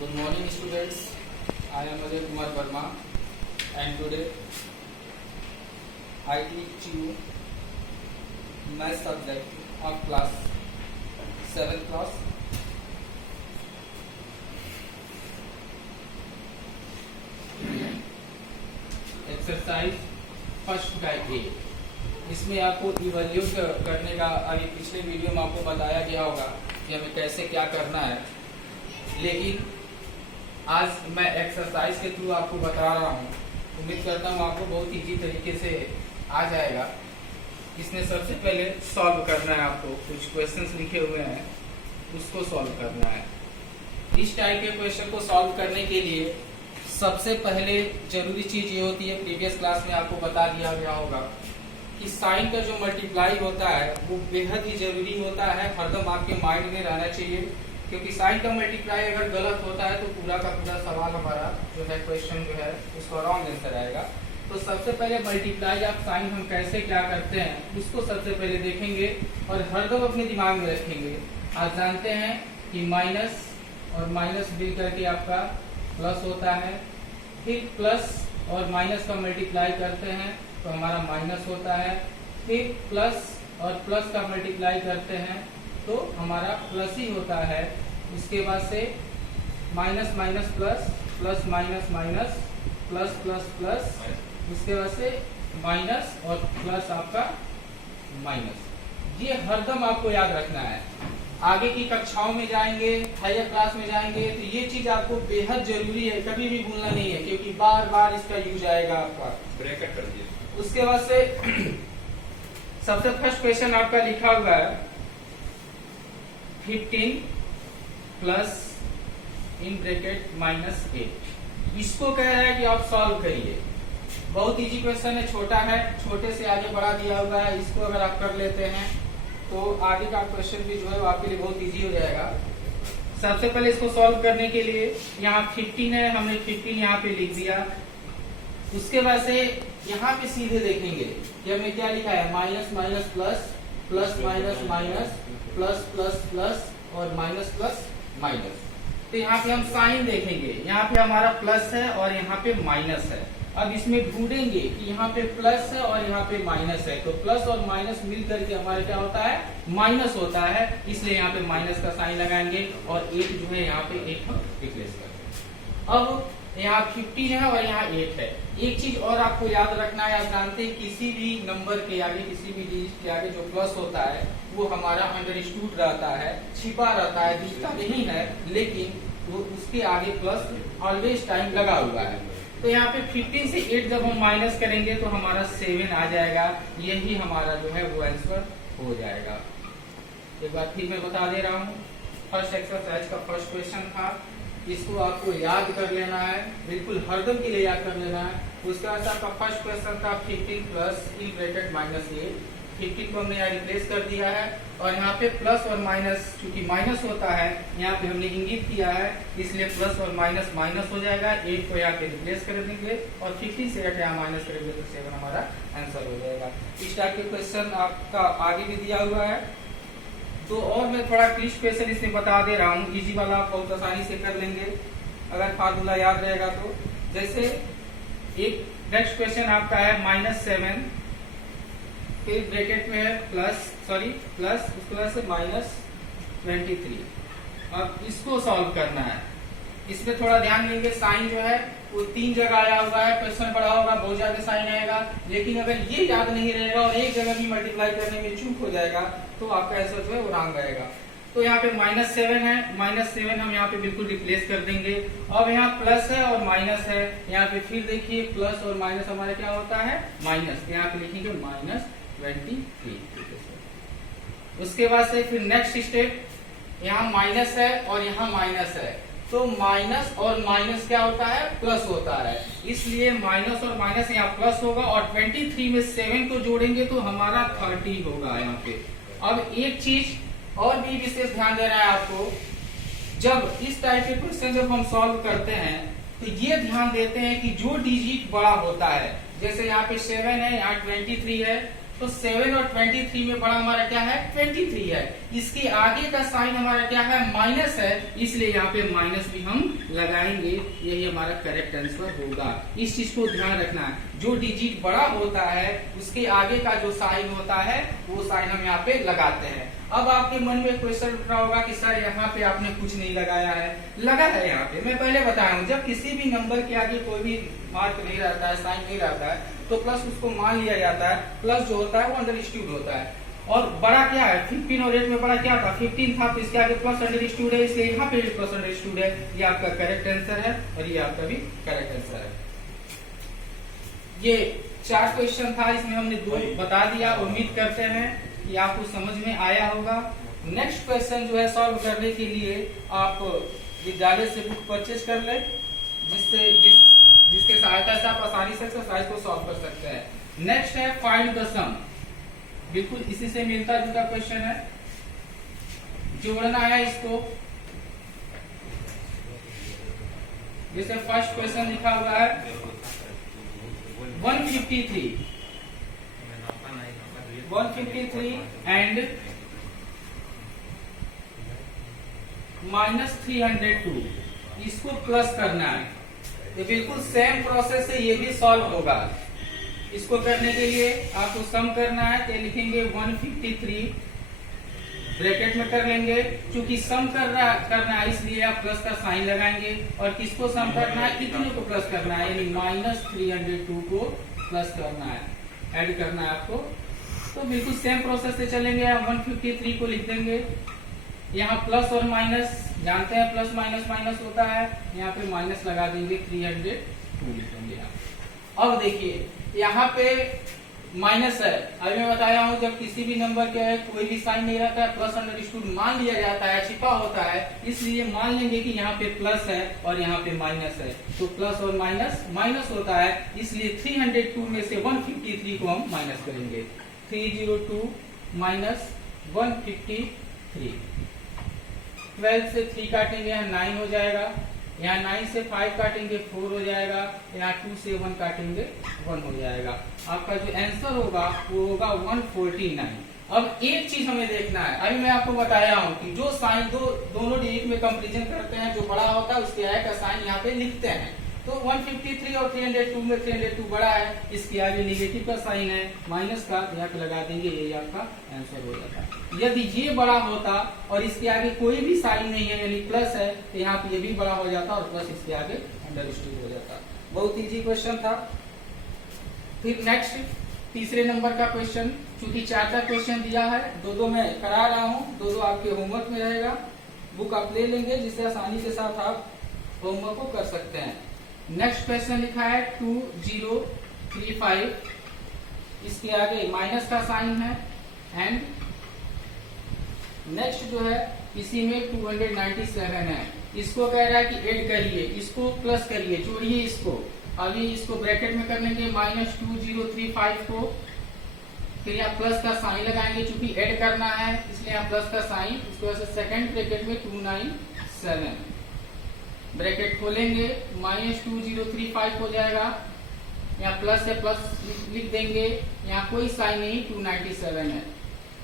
Good morning, students. I am Ajay Kumar Verma, and today I teach you math subject of class 7th class. Exercise first का ए। इसमें आपको evaluate करने का अभी पिछले video में आपको बताया गया होगा कि हमें कैसे क्या करना है, लेकिन आज मैं एक्सरसाइज के थ्रू आपको बता रहा हूँ। उम्मीद करता हूँ आपको बहुत इजी तरीके से आ जाएगा। इसमें सबसे पहले सॉल्व करना है, आपको कुछ क्वेश्चंस लिखे हुए हैं उसको सॉल्व करना है। इस टाइप के क्वेश्चन को सॉल्व करने के लिए सबसे पहले जरूरी चीज ये होती है, प्रीवियस क्लास में आपको बता दिया गया होगा कि साइन का जो मल्टीप्लाई होता है वो बेहद ही जरूरी होता है, हरदम आपके माइंड में रहना चाहिए। क्योंकि साइन का मल्टीप्लाई अगर गलत होता है तो पूरा का पूरा सवाल हमारा जो है क्वेश्चन जो है उसका रॉन्ग आंसर आएगा। तो सबसे पहले मल्टीप्लाई ऑफ साइन हम कैसे क्या करते हैं उसको सबसे पहले देखेंगे और हरदम अपने दिमाग में रखेंगे। आज जानते हैं कि माइनस और माइनस मिल करके आपका प्लस होता है, फिर प्लस और माइनस का मल्टीप्लाई करते हैं तो हमारा माइनस होता है, फिर प्लस और प्लस का मल्टीप्लाई करते हैं तो हमारा प्लस ही होता है। उसके बाद से minus minus plus, plus minus minus, plus plus plus, उसके बाद से माइनस और प्लस आपका माइनस। ये हरदम आपको याद रखना है। आगे की कक्षाओं में जाएंगे, हायर क्लास में जाएंगे तो ये चीज आपको बेहद जरूरी है, कभी भी भूलना नहीं है, क्योंकि बार बार इसका यूज आएगा आपका। ब्रैकेट कर दिए। उसके बाद से सबसे फर्स्ट क्वेश्चन आपका लिखा हुआ है 15 प्लस इन ब्रैकेट माइनस 8। इसको कह रहा है कि आप सॉल्व करिए। बहुत इजी क्वेश्चन है, छोटा है, छोटे से आगे बढ़ा दिया हुआ है। इसको अगर आप कर लेते हैं तो आगे का क्वेश्चन भी जो है आपके लिए बहुत इजी हो जाएगा। सबसे पहले इसको सॉल्व करने के लिए यहाँ 15 है, हमने 15 यहाँ पे लिख दिया। उसके बाद से यहाँ पे सीधे देखेंगे कि हमने क्या लिखा है, minus minus plus, plus minus minus, plus plus plus और माइनस प्लस माइनस। तो यहाँ पे हम साइन देखेंगे, यहाँ पे हमारा प्लस है और यहाँ पे माइनस है। अब इसमें ढूंढेंगे कि यहाँ पे प्लस है और यहाँ पे माइनस है, तो प्लस और माइनस मिल करके हमारे क्या होता है, माइनस होता है। इसलिए यहाँ पे माइनस का साइन लगाएंगे और 8 जो है यहाँ पे 8 हम रिप्लेस करते हैं। अब यहाँ 15 है और यहाँ 8 है। एक चीज और आपको याद रखना है, आप जानते हैं किसी भी नंबर के आगे, किसी भी डिजिट के आगे जो प्लस होता है वो हमारा अंडरस्टूड रहता है, छिपा रहता है, दिखता नहीं है, लेकिन वो उसके आगे प्लस ऑलवेज टाइम लगा हुआ है। तो यहाँ पे 15 से 8 जब हम माइनस करेंगे तो हमारा 7 आ जाएगा। यही हमारा जो है वो आंसर हो जाएगा। एक बार फिर मैं बता दे रहा हूँ, फर्स्ट एक्सरसाइज का फर्स्ट क्वेश्चन था, इसको आपको याद कर लेना है, बिल्कुल हरदम के लिए याद कर लेना है। उसके बाद आपका फर्स्ट क्वेश्चन था 15 प्लस इन ब्रैकेट माइनस 8। 15 को हमने यहाँ रिप्लेस कर दिया है और यहाँ पे प्लस और माइनस, चूंकि माइनस होता है यहाँ पे हमने इंगित किया है, इसलिए प्लस और माइनस माइनस हो जाएगा। 8 को यहाँ पे रिप्लेस कर देंगे और 15 से 8 यहाँ माइनस करेंगे तो 7 हमारा आंसर हो जाएगा। इस टाइप के क्वेश्चन आपका आगे भी दिया हुआ है। तो और मैं थोड़ा क्लिष्ट क्वेश्चन इसमें बता दे रहा हूँ, इजी वाला आप बहुत आसानी से कर लेंगे अगर फार्मूला याद रहेगा तो। जैसे एक नेक्स्ट क्वेश्चन आपका है -7, फिर ब्रैकेट में है प्लस उसके बाद से -23। अब इसको सॉल्व करना है। इसमें थोड़ा ध्यान देंगे, साइन जो है वो 3 जगह आया हुआ है, क्वेश्चन बड़ा होगा, बहुत ज्यादा साइन आएगा। लेकिन अगर ये याद नहीं रहेगा और एक जगह भी मल्टीप्लाई करने में चूक हो जाएगा तो आपका आंसर जो है वो रॉन्ग आएगा। तो यहाँ पे -7 है, -7 हम यहाँ पे बिल्कुल रिप्लेस कर देंगे। अब यहाँ प्लस है और माइनस है, यहाँ पे फिर देखिए प्लस और माइनस हमारा क्या होता है, माइनस। यहाँ पे लिखेंगे -23। उसके बाद से फिर नेक्स्ट स्टेप, यहाँ माइनस है और यहाँ माइनस है, तो माइनस और माइनस क्या होता है, प्लस होता है। इसलिए माइनस और माइनस यहाँ प्लस होगा और 23 में 7 को जोड़ेंगे तो हमारा 30 होगा यहाँ पे। अब एक चीज और भी विशेष ध्यान देना है आपको, जब इस टाइप के क्वेश्चन जब हम सॉल्व करते हैं तो ये ध्यान देते हैं कि जो डिजिट बड़ा होता है, जैसे यहाँ पे 7 है, यहाँ 23 है, तो 7 और 23 में बड़ा हमारा क्या है 23 है। इसके आगे का साइन हमारा क्या है माइनस है, इसलिए यहाँ पे माइनस भी हम लगाएंगे। यही हमारा करेक्ट आंसर होगा। इस चीज को ध्यान रखना है, जो डिजिट बड़ा होता है उसके आगे का जो साइन होता है वो साइन हम यहाँ पे लगाते हैं। अब आपके मन में क्वेश्चन उठ रहा होगा कि सर यहाँ पे आपने कुछ नहीं लगाया है। लगा है यहाँ पे, मैं पहले बताया हूँ, जब किसी भी नंबर के आगे कोई भी मार्क नहीं रहता है, साइन नहीं रहता है, तो प्लस उसको मान लिया जाता है। प्लस जो होता है वो अंडरस्टूड होता है। और बड़ा क्या है 15 और 8 में बड़ा क्या था 15 था, तो इसके आगे प्लस अंडरस्टूड है, इसलिए यहाँ पे भी प्लस अंडरस्टूड है। ये आपका करेक्ट आंसर है और ये आपका भी करेक्ट आंसर है। ये 4 क्वेश्चन था, इसमें हमने 2 बता दिया। उम्मीद करते हैं कि आपको समझ में आया होगा। नेक्स्ट क्वेश्चन जो है सॉल्व करने के लिए आप विद्यालय से बुक परचेज कर ले, जिसके सहायता से आप आसानी से एक्सरसाइज को सॉल्व कर सकते हैं। नेक्स्ट है फाइंड द सम। बिल्कुल इसी से मिलता जुलता क्वेश्चन है, जोड़ना है इसको। जैसे फर्स्ट क्वेश्चन लिखा हुआ है 153 एंड -302, इसको प्लस करना है। ये बिल्कुल सेम प्रोसेस से ये भी सॉल्व होगा। इसको करने के लिए आपको सम करना है, तो लिखेंगे 153 ब्रैकेट में कर लेंगे। क्योंकि सम करना है इसलिए आप प्लस का साइन लगाएंगे। और किसको सम करना है, कितने को प्लस करना है, यानी -302 को प्लस करना है, ऐड करना है आपको। तो बिल्कुल सेम प्रोसेस से चलेंगे। आप 153 को लिख देंगे। यहाँ प्लस और माइनस जानते हैं, प्लस माइनस माइनस होता है, यहाँ पे माइनस लगा देंगे, 302 लिखेंगे यहाँ। अब देखिए यहाँ पे माइनस है। अभी मैं बताया हूँ जब किसी भी नंबर के है कोई भी साइन नहीं रहता है, प्लस अंडरस्टूड मान लिया जाता है, छिपा होता है, इसलिए मान लेंगे कि यहाँ पे प्लस है और यहाँ पे माइनस है। तो प्लस और माइनस माइनस होता है, इसलिए 302 में से 153 को हम माइनस करेंगे। 302 माइनस 153, 12 से 3 काटेंगे, यहाँ 9 हो जाएगा। यहाँ 9 से 5 काटेंगे 4 हो जाएगा। यहाँ 2 से 1 काटेंगे 1 हो जाएगा। आपका जो आंसर होगा वो होगा 149। अब एक चीज हमें देखना है, अभी मैं आपको बताया हूँ कि जो साइन दोनों डिजिट में कंपेरिजन करते हैं, जो बड़ा होता है उसके आगे का साइन यहाँ पे लिखते हैं। तो 153 और 302 में 302 बड़ा है, इसके आगे निगेटिव का साइन है माइनस का, यहाँ पे लगा देंगे, यही आपका आंसर हो जाता है। यदि ये बड़ा होता और इसके आगे कोई भी साइन नहीं है यानी प्लस है, तो यहाँ पे ये भी बड़ा हो जाता और प्लस इसके आगे अंडरस्टूड हो जाता। बहुत इजी क्वेश्चन था। फिर नेक्स्ट तीसरे नंबर का क्वेश्चन, चूंकि 4 क्वेश्चन दिया है, 2 मैं करा रहा हूँ, 2 आपके होमवर्क में रहेगा। बुक आप ले लेंगे जिससे आसानी के साथ आप होमवर्क को कर सकते हैं। नेक्स्ट क्वेश्चन लिखा है 2035, इसके आगे माइनस का साइन है। एंड नेक्स्ट जो है इसी में 297 है, इसको कह रहा है कि ऐड करिए, इसको प्लस करिए, जोड़िए इसको। अभी इसको ब्रैकेट में कर लेंगे -2035 को, फिर यहाँ प्लस का साइन लगाएंगे, चूंकि ऐड करना है इसलिए यहाँ प्लस का साइन। उसके बाद से सेकंड ब्रैकेट में 297 ब्रैकेट खोलेंगे, -2035 हो जाएगा। यहाँ प्लस से प्लस लिख देंगे, यहाँ कोई साइन नहीं, 297 है।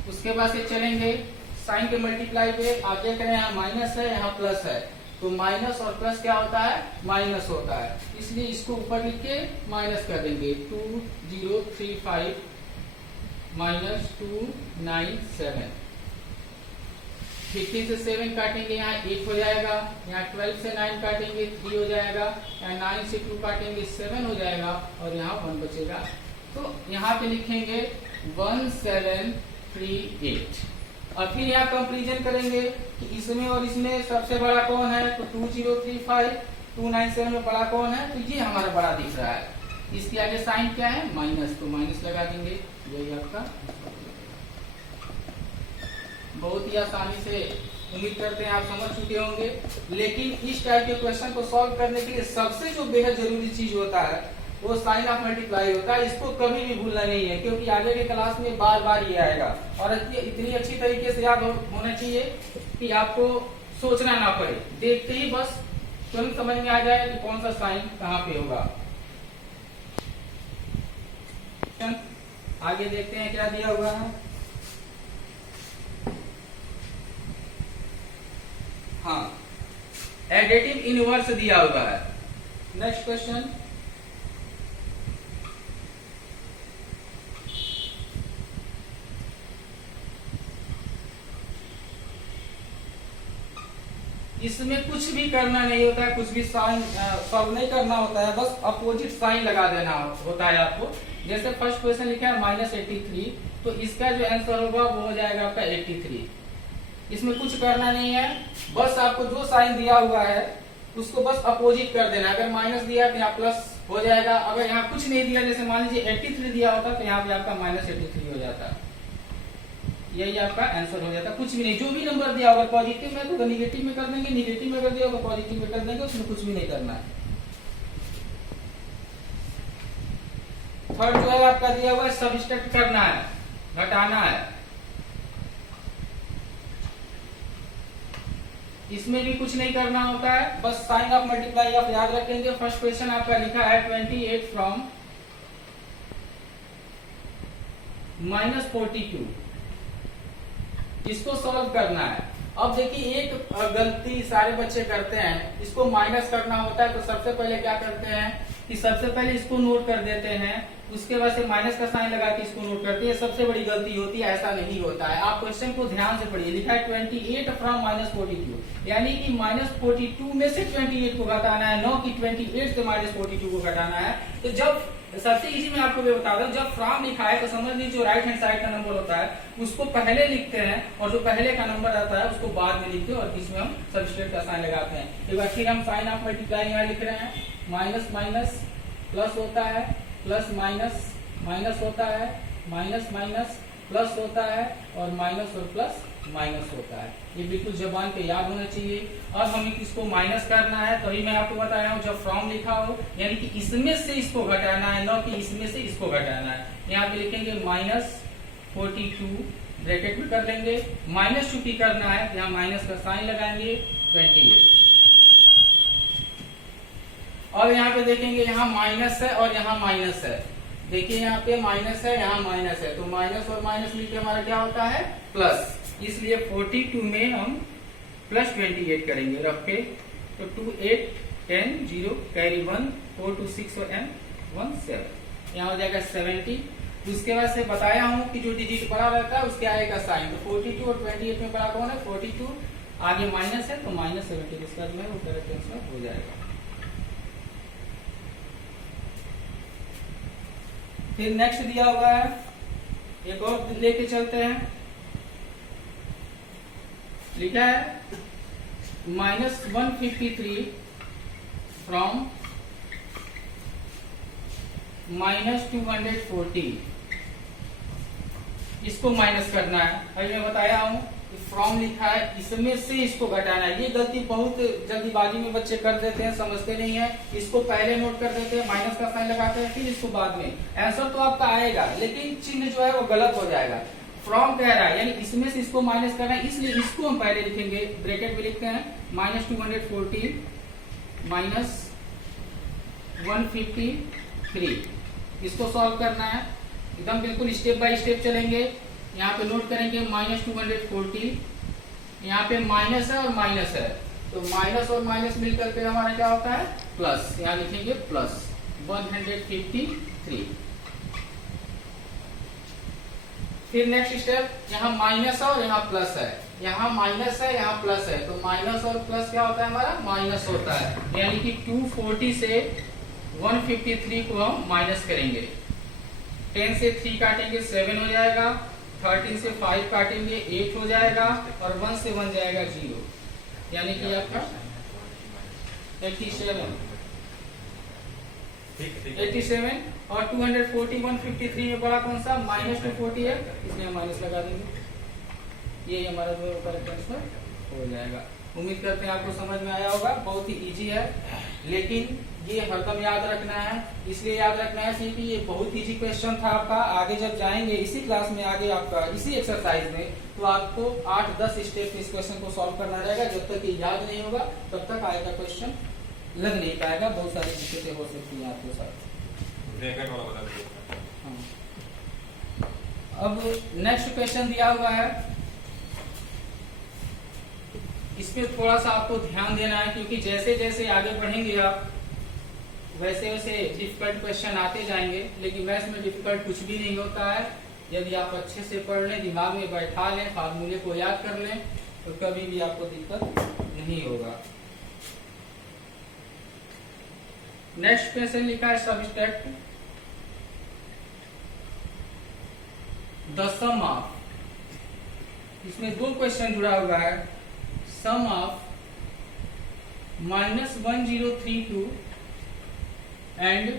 उसके बाद से चलेंगे साइन के मल्टीप्लाई पे, आप देख रहे हैं यहाँ माइनस है, यहाँ प्लस है, तो माइनस और प्लस क्या होता है, माइनस होता है, इसलिए इसको ऊपर लिख के माइनस कर देंगे। 2035 -297, 15 से 7 काटेंगे, यहाँ 8 हो जाएगा। यहाँ 12 से 9 काटेंगे 3 हो जाएगा। यहाँ 9 से 2 काटेंगे 7 हो जाएगा और यहाँ 1 बचेगा। तो यहाँ पे लिखेंगे 1738। और फिर यहाँ कंपेरिजन करेंगे कि इसमें और इसमें सबसे बड़ा कौन है, तो 2035 297 में बड़ा कौन है, तो ये हमारा बड़ा दिख रहा है। इसके आगे साइन क्या है, माइनस, तो माइनस लगा देंगे, यही आपका। बहुत ही आसानी से उम्मीद करते हैं आप समझ चुके होंगे। लेकिन इस टाइप के क्वेश्चन को सॉल्व करने के लिए सबसे जो बेहद जरूरी चीज होता है वो साइन ऑफ मल्टीप्लाई होता है। इसको कभी भी भूलना नहीं है, क्योंकि आगे के क्लास में बार बार ये आएगा और इतनी अच्छी तरीके से याद होना चाहिए कि आपको सोचना ना पड़े, देखते ही बस तुरंत समझ में आ जाए कि कौन सा साइन कहाँ पे होगा। आगे देखते हैं क्या दिया हुआ है। हाँ, एडिटिव इनवर्स दिया हुआ है। नेक्स्ट क्वेश्चन, इसमें कुछ भी करना नहीं होता है, कुछ भी साइन सॉल्व नहीं करना होता है, बस अपोजिट साइन लगा देना होता है आपको। जैसे फर्स्ट क्वेश्चन लिखा है -83, तो इसका जो आंसर होगा वो हो जाएगा आपका 83। इसमें कुछ करना नहीं है, बस आपको जो साइन दिया हुआ है उसको बस अपोजिट कर देना। अगर माइनस दिया तो यहाँ प्लस हो जाएगा, अगर यहाँ कुछ नहीं दिया, जैसे मान लीजिए 83 दिया होता तो यहाँ पे आपका -83 हो जाता। यही आपका आंसर हो जाता, कुछ भी नहीं। जो भी नंबर दिया होगा पॉजिटिव में तो निगेटिव में कर देंगे, निगेटिव में कर दिया होगा पॉजिटिव में कर देंगे, उसमें कुछ भी नहीं करना है। थर्ड जो है आपका दिया हुआ है सब्ट्रैक्ट करना है, घटाना है। इसमें भी कुछ नहीं करना होता है, बस साइन ऑफ मल्टीप्लाई आप याद रखेंगे। फर्स्ट क्वेश्चन आपका लिखा है 28 फ्रॉम -42, इसको सॉल्व करना है। अब देखिए एक गलती सारे बच्चे करते हैं, इसको माइनस करना होता है तो सबसे पहले क्या करते हैं कि सबसे पहले इसको नोट कर देते हैं, उसके बाद से माइनस का साइन लगा के इसको नोट करते हैं। सबसे बड़ी गलती होती है, ऐसा नहीं होता है। आप क्वेश्चन को ध्यान से पढ़िए, लिखा है 28 फ्रॉम -42, यानी कि -42 में से 28 को घटाना है, न कि 28 से -42 को घटाना है। तो जब सबसे इजी मैं आपको बता दूं, जब फ्रॉम लिखा है तो समझ लीजिए जो राइट हैंड साइड का नंबर होता है उसको पहले लिखते हैं और जो पहले का नंबर आता है उसको बाद में लिखते हैं और इसमें हम सब्ट्रैक्ट का साइन लगाते हैं। एक बार फिर हम साइन ऑफ मल्टीप्लाई यहाँ लिख रहे हैं, माइनस माइनस प्लस होता है, प्लस माइनस माइनस होता है, माइनस माइनस प्लस होता है और माइनस और प्लस माइनस होता है। ये बिल्कुल जबान पे याद होना चाहिए। अब हमें इसको माइनस करना है, तभी मैं आपको बता रहा हूँ जब फ्रॉम लिखा हो यानी कि इसमें से इसको घटाना है, न कि इसमें से इसको घटाना है। यहाँ पे लिखेंगे -42 ब्रैकेट में कर लेंगे, माइनस चूंकि करना है यहाँ माइनस का साइन लगाएंगे 28। और यहाँ पे देखेंगे यहाँ माइनस है और यहाँ माइनस है, देखिए यहाँ पे माइनस है यहाँ माइनस है, तो माइनस और माइनस मिलकर हमारा क्या होता है प्लस, इसलिए 42 में हम प्लस 28 करेंगे रख के। तो 2 8 10 0 कैरी 1 4 2 6 और m 1 7, यहाँ हो जाएगा 70। उसके बाद से बताया हूँ कि जो डिजिट बड़ा रहता है उसके आएगा साइन, तो 42 और 28 में बड़ा कौन है 42, आगे माइनस है तो -70, इसका जो है वो करेक्ट आंसर हो जाएगा। फिर नेक्स्ट दिया हुआ है, एक और लेके चलते हैं, लिखा है -153 फ्रॉम -240, इसको माइनस करना है। अभी मैं बताया हूं फ्रॉम लिखा है, इसमें से इसको घटाना है। ये गलती बहुत जल्दीबाजी में बच्चे कर देते हैं, समझते नहीं है। इसको पहले नोट कर देते हैं, माइनस का साइन लगाते हैं, फिर इसको बाद में। आंसर तो आपका आएगा लेकिन चिन्ह जो है वो गलत हो जाएगा। फ्रॉम कह रहा है यानी इसमें से इसको माइनस करना है, इसलिए इसको हम पहले लिखेंगे, ब्रैकेट में लिखते हैं -240 -153, इसको सॉल्व करना है। एकदम बिल्कुल स्टेप बाय स्टेप चलेंगे। यहाँ पे नोट करेंगे -240, यहाँ पे माइनस है और माइनस है, तो माइनस और माइनस मिलकर के हमारा क्या होता है प्लस, यहाँ लिखेंगे प्लस 153। फिर नेक्स्ट स्टेप, यहाँ माइनस है और यहाँ प्लस है, यहाँ माइनस है यहाँ प्लस है, तो माइनस और प्लस क्या होता है हमारा माइनस होता है, यानी कि 240 से 153 को हम माइनस करेंगे। 10 से 3 काटेंगे 7 हो जाएगा, 13 से 5 काटेंगे 8 हो जाएगा और 1 से 1 जाएगा 0, यानी कि आपका 87 और 240 153 में बड़ा कौन सा -240 है, इसलिए हम माइनस लगा देंगे। ये हमारा जो करेक्ट आंसर हो जाएगा। उम्मीद करते हैं आपको समझ में आया होगा। बहुत ही इजी है लेकिन ये हरदम याद रखना है, इसलिए याद रखना है क्योंकि ये बहुत इजी क्वेश्चन था आपका। आगे जब जाएंगे इसी क्लास में, आगे आपका इसी एक्सरसाइज में, तो आपको 8-10 स्टेप इस क्वेश्चन को सॉल्व करना रहेगा। जब तक ये याद नहीं होगा तब तक आएगा क्वेश्चन लग नहीं पाएगा, बहुत सारी दिक्कतें हो सकती है आपके साथ। ब्रैकेट वाला बता दीजिए। हाँ। अब नेक्स्ट क्वेश्चन दिया हुआ है, इसमें थोड़ा सा आपको ध्यान देना है, क्योंकि जैसे जैसे आगे बढ़ेंगे आप वैसे वैसे डिफिकल्ट क्वेश्चन आते जाएंगे। लेकिन मैथ्स में डिफिकल्ट कुछ भी नहीं होता है, यदि आप अच्छे से पढ़ लें, दिमाग में बैठा लें, फार्मूले को याद कर लें, तो कभी भी आपको दिक्कत नहीं होगा। नेक्स्ट क्वेश्चन लिखा है सब्ट्रैक्ट द सम ऑफ, इसमें दो क्वेश्चन जुड़ा हुआ है। सम ऑफ -1032 एंड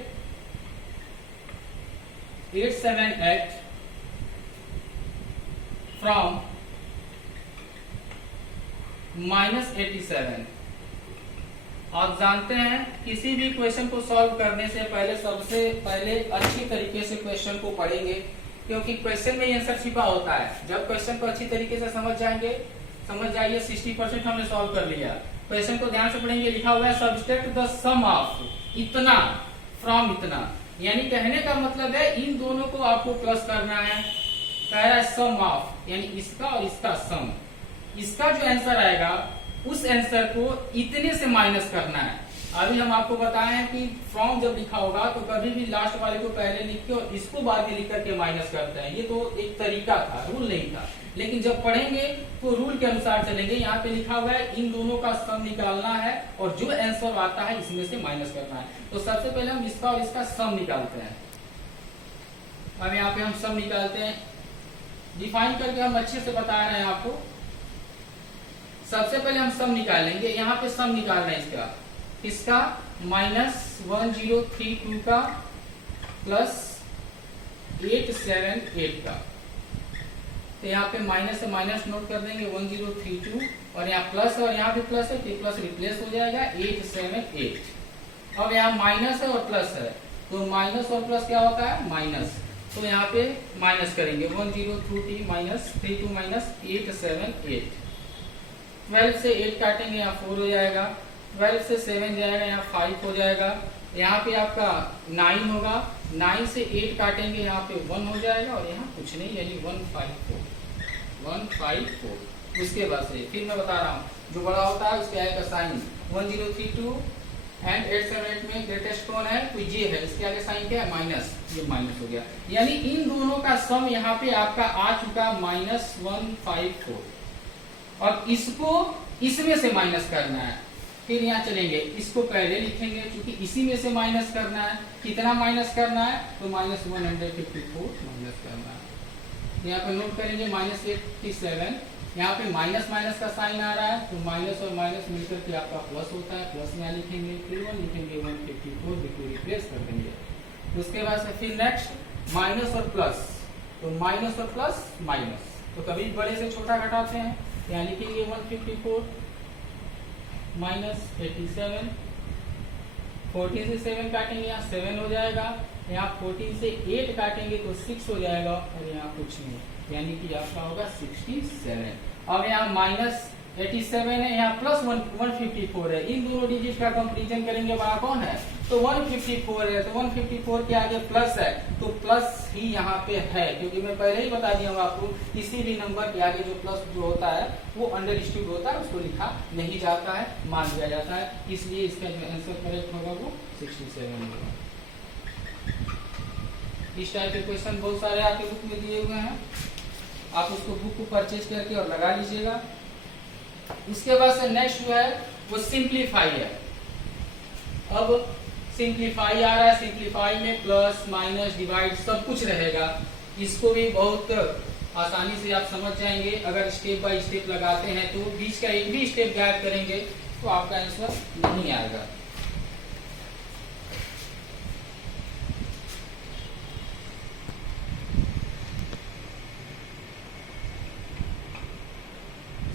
878 फ्रॉम -87। आप जानते हैं किसी भी क्वेश्चन को सॉल्व करने से पहले सबसे पहले अच्छी तरीके से क्वेश्चन को पढ़ेंगे, क्योंकि क्वेश्चन में आंसर छिपा होता है। जब क्वेश्चन को अच्छी तरीके से समझ जाइए 60% हमने सॉल्व कर लिया। क्वेश्चन को ध्यान से पढ़ेंगे, लिखा हुआ है सब्ट्रैक्ट द सम ऑफ इतना फ्रॉम इतना, यानी कहने का मतलब है इन दोनों को आपको प्लस करना है। कह रहा है सम ऑफ यानी इसका और इसका सम, इसका जो आंसर आएगा उस आंसर को इतने से माइनस करना है। अभी हम आपको बताए हैं कि फ्रॉम जब लिखा होगा तो कभी भी लास्ट वाले को पहले लिख के और इसको बाद में लिख करके माइनस करते हैं। ये तो एक तरीका था, रूल नहीं था, लेकिन जब पढ़ेंगे तो रूल के अनुसार चलेंगे। यहाँ पे लिखा हुआ है इन दोनों का सम निकालना है और जो आंसर आता है इसमें से माइनस करना है। तो सबसे पहले हम इसका और इसका सम निकालते हैं। अब यहाँ पे हम सम निकालते हैं, डिफाइन करके हम अच्छे से बता रहे हैं आपको। सबसे पहले हम सम निकालेंगे, यहाँ पे सम निकालना है इसका -1032 का प्लस 878 का। तो यहाँ पे माइनस से माइनस नोट कर देंगे 1032 और यहाँ प्लस और यहाँ भी प्लस है, तो प्लस रिप्लेस हो जाएगा 878। अब यहाँ माइनस है और प्लस है, तो माइनस और प्लस क्या होता है माइनस, तो यहाँ पे माइनस करेंगे 1032 माइनस 32 माइनस 878। 12 से 8 काटेंगे यहाँ 4 हो जाएगा, 12 से 7 जाएगा यहाँ 5 हो जाएगा, यहाँ पे आपका 9 होगा, 9 से 8 काटेंगे यहाँ पे 1 हो जाएगा और यहाँ कुछ नहीं यानी 154। उसके बाद से फिर मैं बता रहा हूँ जो बड़ा होता है उसके आगे का साइन 1032 एंड 878 में ग्रेटेस्ट कौन है, तो ये है, इसके आगे साइन क्या है माइनस, ये माइनस हो गया। यानी इन दोनों का सम यहाँ पे आपका आ चुका -154 और इसको इसमें से माइनस करना है। फिर यहाँ चलेंगे, इसको पहले लिखेंगे क्योंकि इसी में से माइनस करना है। कितना माइनस करना है, तो -154 माइनस करना है। यहाँ पे नोट करेंगे -87, यहाँ पे माइनस माइनस का साइन आ रहा है, तो माइनस और माइनस मिलकर के आपका प्लस होता है। प्लस में लिखेंगे, फिर 1 लिखेंगे, 154 बिल्कुल रिप्लेस कर देंगे। उसके बाद से फिर नेक्स्ट माइनस और प्लस, तो माइनस और प्लस माइनस, तो कभी बड़े से छोटा घटाते हैं, यहाँ लिखेंगे 154 -87, 14 से 7 काटेंगे यहाँ 7 हो जाएगा, यहाँ 14 से 8 काटेंगे तो 6 हो जाएगा और यहाँ कुछ नहीं, यानी कि आपका होगा 67। अब यहाँ -87 है, यहाँ प्लस 154 है, इन दोनों डिजिट का कंपैरिजन करेंगे, बड़ा कौन है, तो 154 है, तो 154 के आगे प्लस है, तो प्लस ही यहाँ पे है, क्योंकि मैं पहले ही बता दिया हूँ आपको किसी भी नंबर के आगे जो प्लस जो होता है वो अंडरस्टूड होता है, उसको लिखा नहीं जाता है, मान लिया जाता है, इसलिए इसका जो आंसर करेक्ट होगा वो 67 होगा। इस टाइप के क्वेश्चन बहुत सारे आपके बुक में दिए हुए हैं, आप उसको बुक को परचेज करके और लगा लीजिएगा। इसके बाद से नेक्स्ट जो है वो सिंप्लीफाई है। अब सिंप्लीफाई आ रहा है, सिंप्लीफाई में प्लस माइनस डिवाइड सब कुछ रहेगा। इसको भी बहुत आसानी से आप समझ जाएंगे अगर स्टेप बाय स्टेप लगाते हैं, तो बीच का एक भी स्टेप गायब करेंगे तो आपका आंसर नहीं आएगा।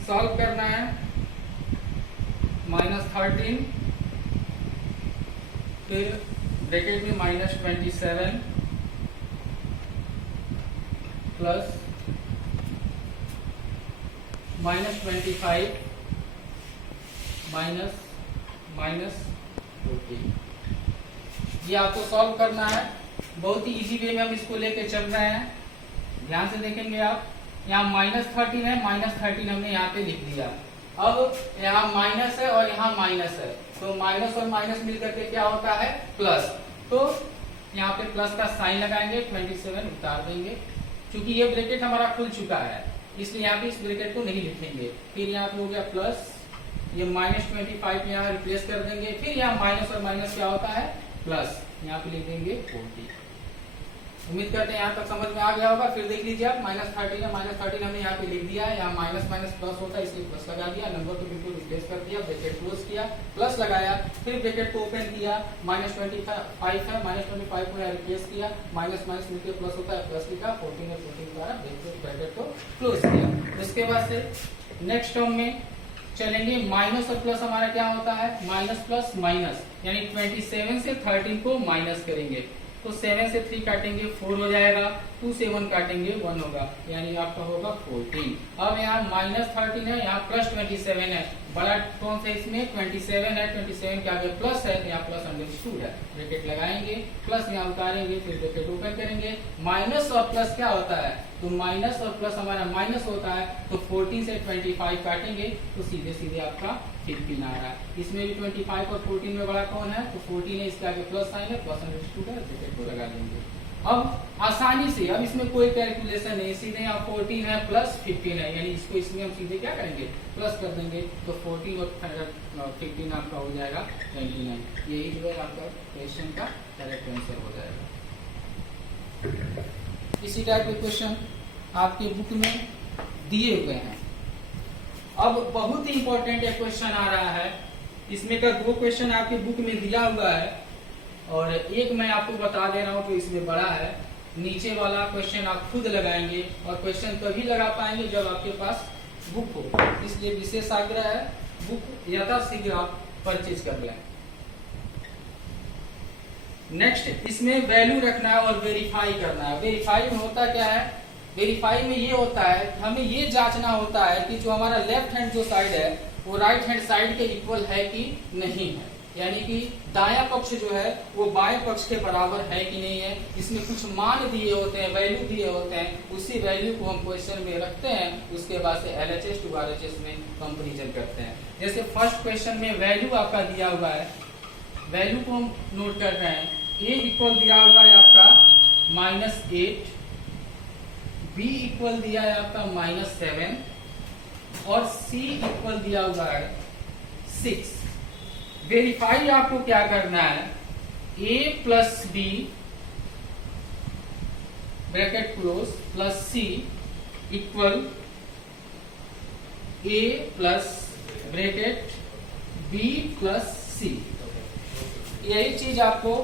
सॉल्व करना है -13, फिर ब्रैकेट में -27 प्लस -25 माइनस 40। ये आपको सॉल्व करना है, बहुत ही इजी वे में हम इसको लेके चल रहे हैं, ध्यान से देखेंगे आप, यहाँ -13 है, -13 हमने यहाँ पे लिख दिया। अब यहाँ माइनस है और यहाँ माइनस है, तो माइनस और माइनस मिलकर के क्या होता है प्लस। तो यहाँ पे प्लस का साइन लगाएंगे, 27 उतार देंगे। क्योंकि ये ब्रैकेट हमारा खुल चुका है इसलिए यहाँ पे इस ब्रैकेट को नहीं लिखेंगे। फिर यहाँ पे हो गया प्लस, ये -25 यहाँ रिप्लेस कर देंगे। फिर यहाँ माइनस और माइनस क्या होता है प्लस, यहाँ पे लिख देंगे 40। उम्मीद करते हैं यहाँ तक समझ में आ गया होगा। फिर देख लीजिए आप, -13 है, -13 हमने यहाँ पे लिख दिया है। यहाँ माइनस माइनस प्लस होता है इसलिए प्लस लगा दिया, नंबर को बिल्कुल रिप्लेस कर दिया, ब्रैकेट क्लोज किया, प्लस लगाया, फिर ब्रैकेट को ओपन किया, -25 है, -25 को यहाँ रिप्लेस किया, माइनस माइनस मिलकर प्लस होता है, प्लस लिखा, 14 और 14 द्वारा ब्रैकेट को क्लोज किया। उसके बाद से नेक्स्ट टर्म में चलेंगे, माइनस और प्लस हमारा क्या होता है माइनस प्लस माइनस, यानी 27 से 13 को माइनस करेंगे। तो 7 से 3 काटेंगे 4 हो जाएगा, 2 से 1 काटेंगे 1 होगा, यानी आपका होगा 14। अब यहाँ -13 है, यहाँ +27 है, बड़ा कौन सा इसमें 27 है, 27 के आगे प्लस है, यहाँ प्लस अंडरस्टूड है, ब्रैकेट लगाएंगे, प्लस यहाँ उतारेंगे, फिर ब्रैकेट ओपन करेंगे। माइनस और प्लस क्या होता है, तो माइनस और प्लस हमारा माइनस होता है, तो 14 से 25 काटेंगे तो सीधे सीधे आपका 15 आ रहा है। इसमें भी 25 और 14 में बड़ा कौन है, तो 14 है, इसके आगे प्लस साइन है, प्लस अंडरस्टूड है, ब्रैकेट को लगा देंगे। अब आसानी से, अब इसमें कोई कैलकुलेशन नहीं, सीधे यहाँ 14 है प्लस 15 है, यानी इसको इसमें हम सीधे क्या करेंगे प्लस कर देंगे, तो 14 और 15 आपका हो जाएगा 29। यही जो है आपका क्वेश्चन का करेक्ट आंसर हो जाएगा। इसी टाइप के क्वेश्चन आपके बुक में दिए हुए हैं। अब बहुत ही इंपॉर्टेंट एक क्वेश्चन आ रहा है, इसमें का 2 क्वेश्चन आपके बुक में दिया हुआ है और एक मैं आपको बता दे रहा हूँ कि इसमें बड़ा है। नीचे वाला क्वेश्चन आप खुद लगाएंगे और क्वेश्चन तभी लगा पाएंगे जब आपके पास बुक हो, इसलिए विशेष आग्रह है बुक यथाशीघ्र आप परचेज कर लें। नेक्स्ट, इसमें वैल्यू रखना है और वेरीफाई करना है। वेरीफाई में होता क्या है, वेरीफाई में ये होता है कि हमें ये जांचना होता है कि जो हमारा लेफ्ट हैंड जो साइड है वो राइट हैंड साइड के इक्वल है कि नहीं है, यानी कि दायां पक्ष जो है वो बाएं पक्ष के बराबर है कि नहीं है। इसमें कुछ मान दिए होते हैं, वैल्यू दिए होते हैं, उसी वैल्यू को हम क्वेश्चन में रखते हैं, उसके बाद से LHS टू RHS में कंपेरिजन करते हैं। जैसे फर्स्ट क्वेश्चन में वैल्यू आपका दिया हुआ है, वैल्यू को हम नोट कर रहे हैं। A इक्वल दिया हुआ है आपका -8, B इक्वल दिया है आपका -7 और C इक्वल दिया हुआ है 6। वेरीफाई आपको क्या करना है, A plus B bracket close plus C equal A plus bracket B plus C। यही चीज आपको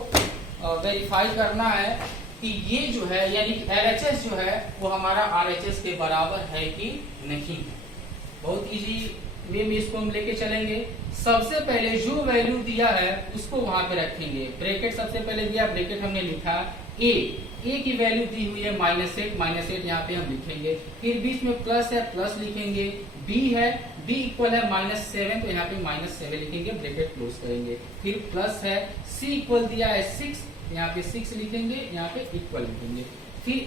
वेरीफाई करना है कि ये जो है यानी LHS जो है वो हमारा RHS के बराबर है कि नहीं है। बहुत इजी वे में इसको हम लेके चलेंगे। सबसे पहले जो वैल्यू दिया है उसको वहां पे रखेंगे, ब्रैकेट सबसे पहले दिया, ब्रैकेट हमने लिखा A की वैल्यू दी हुई है -8 यहाँ पे हम लिखेंगे, फिर बीच में प्लस है प्लस लिखेंगे, B है B इक्वल है -7 तो यहाँ पे -7 लिखेंगे, ब्रैकेट क्लोज करेंगे, फिर प्लस है C इक्वल दिया है 6 यहाँ पे 6 लिखेंगे, यहाँ पे इक्वल लिखेंगे, फिर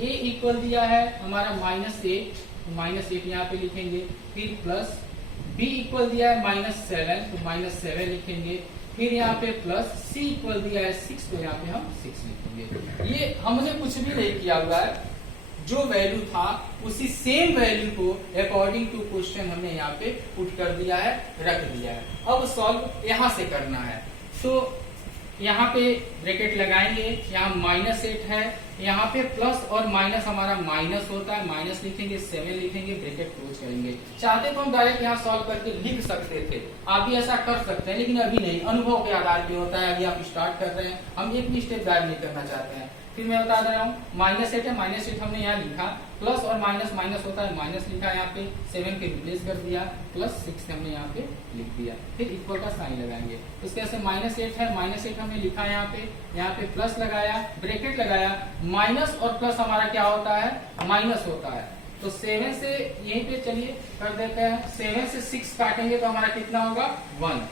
A इक्वल दिया है हमारा -8 यहाँ पे लिखेंगे, फिर प्लस B इक्वल दिया है -7 तो -7 लिखेंगे, फिर यहाँ पे प्लस C इक्वल दिया है 6 तो यहाँ पे हम 6 लिखेंगे। ये हमने कुछ भी नहीं किया हुआ है, जो वैल्यू था उसी सेम वैल्यू को अकॉर्डिंग टू क्वेश्चन हमने यहाँ पे पुट कर दिया है, रख दिया है। अब सॉल्व यहाँ से करना है, तो यहाँ पे ब्रैकेट लगाएंगे, यहाँ -8 है, यहाँ पे प्लस और माइनस हमारा माइनस होता है, माइनस लिखेंगे 7 लिखेंगे, ब्रैकेट क्लोज करेंगे। चाहते तो हम डायरेक्ट यहाँ सॉल्व करके लिख सकते थे, आप भी ऐसा कर सकते हैं, लेकिन अभी नहीं, अनुभव के आधार पे होता है। अभी आप स्टार्ट कर रहे हैं, हम एक भी स्टेप गायब नहीं करना चाहते हैं। फिर मैं बता दे रहा हूँ, -8 है, -8 हमने यहाँ लिखा, प्लस और माइनस माइनस होता है, माइनस लिखा यहाँ पे, 7 के रिप्लेस कर दिया, प्लस 6 हमने यहाँ पे लिख दिया, फिर इक्वल का साइन लगाएंगे। उसके ऐसे -8 है, -8 हमने लिखा यहाँ पे प्लस लगाया, ब्रैकेट लगाया, माइनस और प्लस हमारा क्या होता है, माइनस होता है। तो 7 से यहीं पे चलिए कर देते हैं, 7 से 6 काटेंगे तो हमारा कितना होगा 1,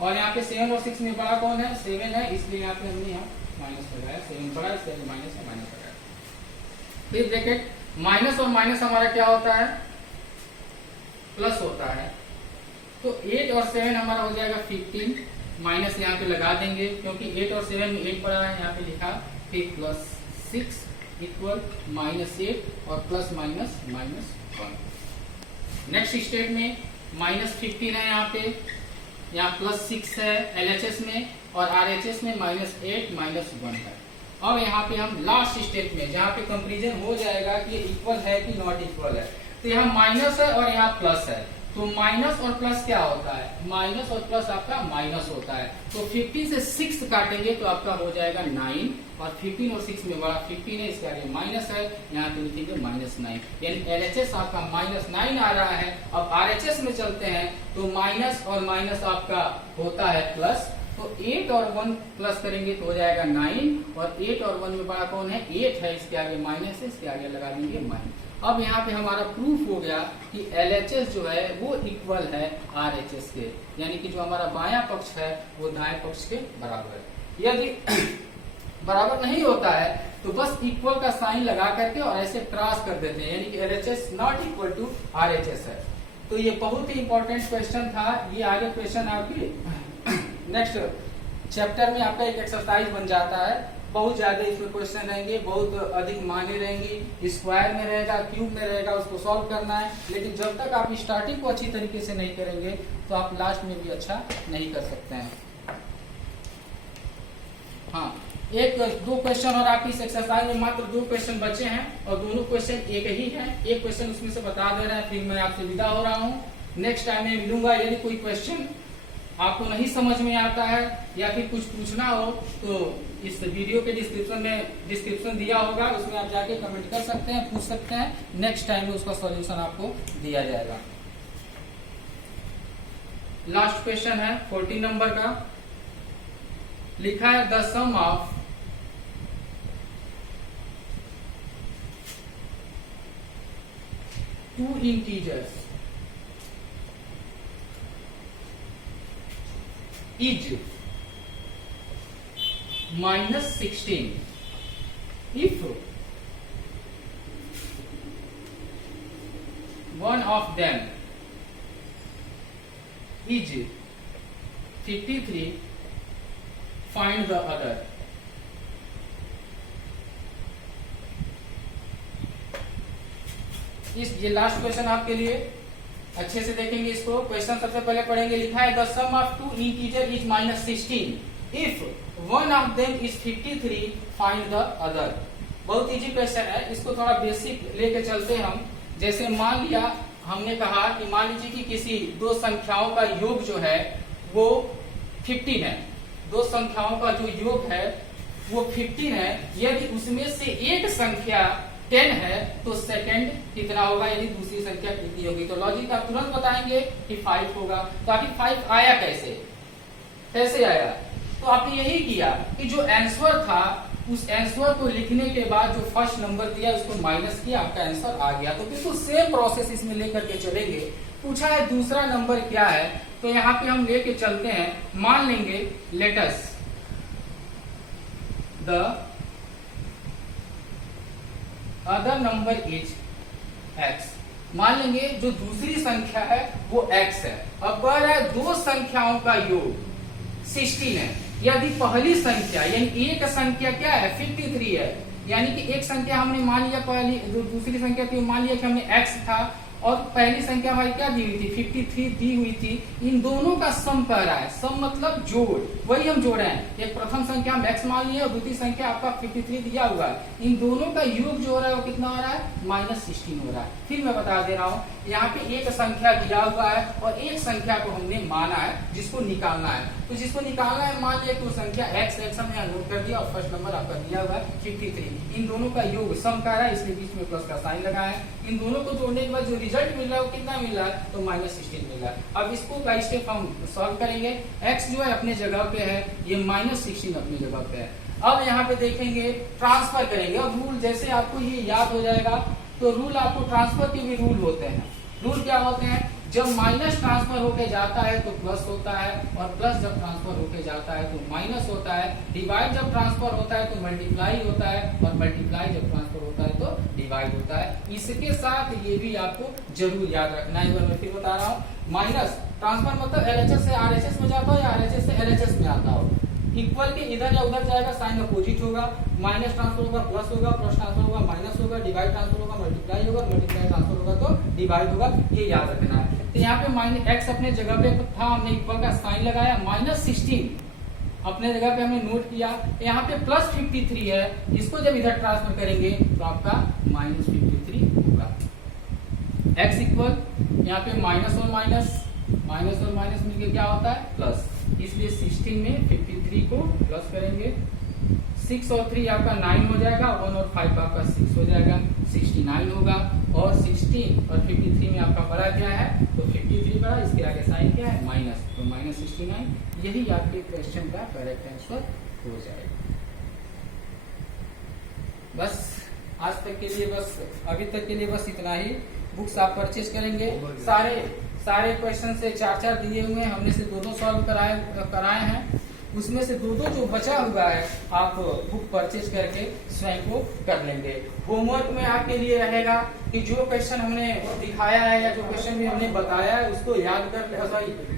और यहाँ पे 7 और 6 में बड़ा कौन है, 7 है, इसलिए यहाँ पे हमने यहाँ माइनस लगाया, 7 बड़ा, 7 माइनस है, माइनस लगाया। फिर ब्रैकेट माइनस और माइनस हमारा क्या होता है, प्लस होता है। तो 8 और 7 हमारा हो जाएगा 15, माइनस यहाँ पे लगा देंगे क्योंकि 8 और 7 में 8 पड़ा है, यहाँ पे लिखा। फिर प्लस 6 इक्वल -8 और प्लस माइनस -1। नेक्स्ट स्टेप में -15 है यहाँ पे, यहाँ +6 है LHS में और RHS में -8 -1 है। अब यहाँ पे हम लास्ट स्टेप में जहाँ पे कंपैरिजन हो जाएगा कि इक्वल है कि नॉट इक्वल है, तो यहाँ माइनस है और यहाँ प्लस है। तो माइनस और प्लस क्या होता है, माइनस और प्लस आपका माइनस होता है। तो 15 से 6 काटेंगे तो आपका हो जाएगा 9 और 15 और 6 में बड़ा 15 है, इसका ये माइनस है, यहाँ पे लिखेंगे -9, यानी LHS आपका -9 आ रहा है। अब RHS में चलते हैं तो माइनस और माइनस आपका होता है प्लस, तो 8 और 1 प्लस करेंगे तो हो जाएगा 9 और 8 और 1 में बड़ा कौन है, 8 है, इसके आगे माइनस है, इसके आगे लगा देंगे माइनस। अब यहाँ पे हमारा प्रूफ हो गया कि LHS जो है वो इक्वल है RHS के, यानी कि जो हमारा बायां पक्ष है वो दाएं पक्ष के बराबर है। यदि बराबर नहीं होता है तो बस इक्वल का साइन लगा करके और ऐसे क्रॉस कर देते हैं, यानी कि LHS not equal to RHS है। तो ये बहुत ही इंपॉर्टेंट क्वेश्चन था। ये आगे क्वेश्चन आपकी नेक्स्ट चैप्टर में आपका एक एक्सरसाइज बन जाता है। बहुत ज्यादा इसमें क्वेश्चन रहेंगे, बहुत अधिक माने रहेंगी, स्क्वायर में रहेगा, क्यूब में रहेगा, उसको सॉल्व करना है। लेकिन जब तक आप स्टार्टिंग को अच्छी तरीके से नहीं करेंगे तो आप लास्ट में भी अच्छा नहीं कर सकते हैं। हाँ, एक 2 क्वेश्चन और आपकी इस एक्सरसाइज में मात्र 2 क्वेश्चन बचे हैं और दोनों क्वेश्चन एक ही है। एक क्वेश्चन उसमें से बता दे रहे हैं, फिर मैं आपसे विदा हो रहा हूँ। नेक्स्ट टाइम में मिलूंगा। यदि कोई क्वेश्चन आपको नहीं समझ में आता है या फिर कुछ पूछना हो तो इस वीडियो के डिस्क्रिप्शन दिया होगा, उसमें आप जाके कमेंट कर सकते हैं, पूछ सकते हैं। नेक्स्ट टाइम में उसका सॉल्यूशन आपको दिया जाएगा। लास्ट क्वेश्चन है 14 नंबर का। लिखा है the sum of two integers is -16 if one of them is 53, find the other। ये लास्ट क्वेश्चन आपके लिए, अच्छे से देखेंगे इसको। क्वेश्चन सबसे पहले पढ़ेंगे। लिखा है the sum of two integer is -16 if one of them is 53, find the other. बहुत इजी क्वेश्चन है, इसको थोड़ा बेसिक लेके चलते हम। जैसे मान लिया, हमने कहा कि मान लीजिए कि किसी 2 संख्याओं का योग जो है वो 15 है। 2 संख्याओं का जो योग है वो 15 है। यदि उसमें से एक संख्या 10 है तो सेकंड कितना होगा, यानी दूसरी संख्या कितनी होगी। तो लॉजिक आप तुरंत बताएंगे कि 5 होगा। तो आखिर 5 आया कैसे आया? तो आपने यही किया कि जो आंसर था उस आंसर को लिखने के बाद जो फर्स्ट नंबर दिया उसको माइनस किया, आपका आंसर आ गया। तो बिल्कुल सेम प्रोसेस इसमें लेकर के चलेंगे। पूछा है दूसरा नंबर क्या है, तो यहाँ पे हम लेके चलते हैं। मान लेंगे let's the other number is x। मान लेंगे जो दूसरी संख्या है वो x है। अब कह रहा है 2 संख्याओं का योग 16 है। यदि पहली संख्या यानी एक संख्या क्या है 53 है, यानी कि एक संख्या हमने मान लिया, पहली जो दूसरी संख्या थी मान लिया कि हमने x था और पहली संख्या हमारी क्या दी हुई थी 53 दी हुई थी। इन दोनों का सम कह रहा है, सम मतलब जोड़, वही हम जोड़ रहे हैं। एक प्रथम संख्या हम x मान लिए और दूसरी संख्या आपका 53 दिया हुआ है। इन दोनों का योग जो हो रहा है वो कितना हो रहा है -16 हो रहा है। फिर मैं बता दे रहा हूँ, यहाँ पे एक संख्या दिया हुआ है और एक संख्या को हमने माना है जिसको निकालना है। तो जिसको निकालना है मान लिया कि वो संख्या x हमने यहाँ नोट कर दिया और फर्स्ट नंबर आपका दिया हुआ है 53। इन दोनों का योग सम कह रहा है, इसलिए बीच में प्लस का साइन लगा है। इन दोनों को जोड़ने के बाद जो रिजल्ट मिल रहा है वो कितना मिल रहा है, तो -16 मिल रहा है। अब इसको का स्टेप हम सॉल्व करेंगे। x जो है अपने जगह पे है, ये -16 अपनी जगह पे है। अब यहाँ पे देखेंगे ट्रांसफर करेंगे और रूल जैसे आपको ये याद हो जाएगा, तो रूल आपको ट्रांसफर के भी रूल होते हैं। रूल क्या होते हैं, जब माइनस ट्रांसफर होके जाता है तो प्लस होता है, और प्लस जब ट्रांसफर होके जाता है तो माइनस होता है। डिवाइड जब ट्रांसफर होता है तो मल्टीप्लाई होता है, और मल्टीप्लाई जब ट्रांसफर होता है तो डिवाइड होता है। इसके साथ ये भी आपको जरूर याद रखना है, मैं फिर बता रहा हूँ। माइनस ट्रांसफर मतलब एलएचएस से आरएचएस में जाता हो या आरएचएस से एलएचएस में आता हो। इक्वल के इधर या उधर जाएगा, साइन अपोजिट होगा। माइनस ट्रांसफर होगा प्लस होगा, प्लस ट्रांसफर होगा माइनस होगा, डिवाइड ट्रांसफर होगा मल्टीप्लाई होगा, मल्टीप्लाई ट्रांसफर होगा तो डिवाइड होगा, ये याद रखना है। तो यहाँ पे माइनस एक्स अपने जगह पे था, हमने इक्वल का साइन लगाया, -16 अपने जगह पे हमने नोट किया। यहाँ पे +53 है, इसको जब इधर ट्रांसफर करेंगे तो आपका -53 होगा। एक्स इक्वल यहाँ पे माइनस और माइनस मिलके क्या होता है प्लस, इसलिए 16 में 53 को प्लस करेंगे। 6 और 3 आपका 9 हो जाएगा, 1 और 5 आपका 6 हो जाएगा, 69 होगा। और 16 और 53 में आपका बड़ा क्या है, तो 53 बड़ा, इसके आगे साइन क्या है माइनस, तो -69। यही आपके क्वेश्चन का करेक्ट आंसर हो जाएगा। बस आज तक के लिए, बस अभी तक के लिए बस इतना ही। बुक्स आप परचेज करेंगे, सारे क्वेश्चन से 4-4 दिए हुए हैं, हमने से 2-2 सॉल्व कराए हैं। उसमें से 2-2 जो बचा हुआ है आप बुक परचेज करके स्वयं को कर लेंगे। होमवर्क में आपके लिए रहेगा कि जो क्वेश्चन हमने दिखाया है या जो क्वेश्चन भी हमने बताया है उसको याद कर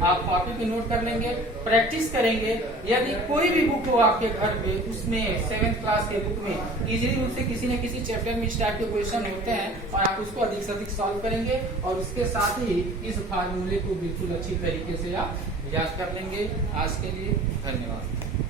आप कॉपी पे नोट कर लेंगे, प्रैक्टिस करेंगे। यदि कोई भी बुक हो आपके घर पे, उसमें 7th क्लास के बुक में इजीली रूप से किसी न किसी चैप्टर में इस टाइप के क्वेश्चन होते हैं और आप उसको अधिक से अधिक सॉल्व करेंगे, और उसके साथ ही इस फार्मूले को बिल्कुल अच्छी तरीके से आप याद कर लेंगे। आज के लिए धन्यवाद।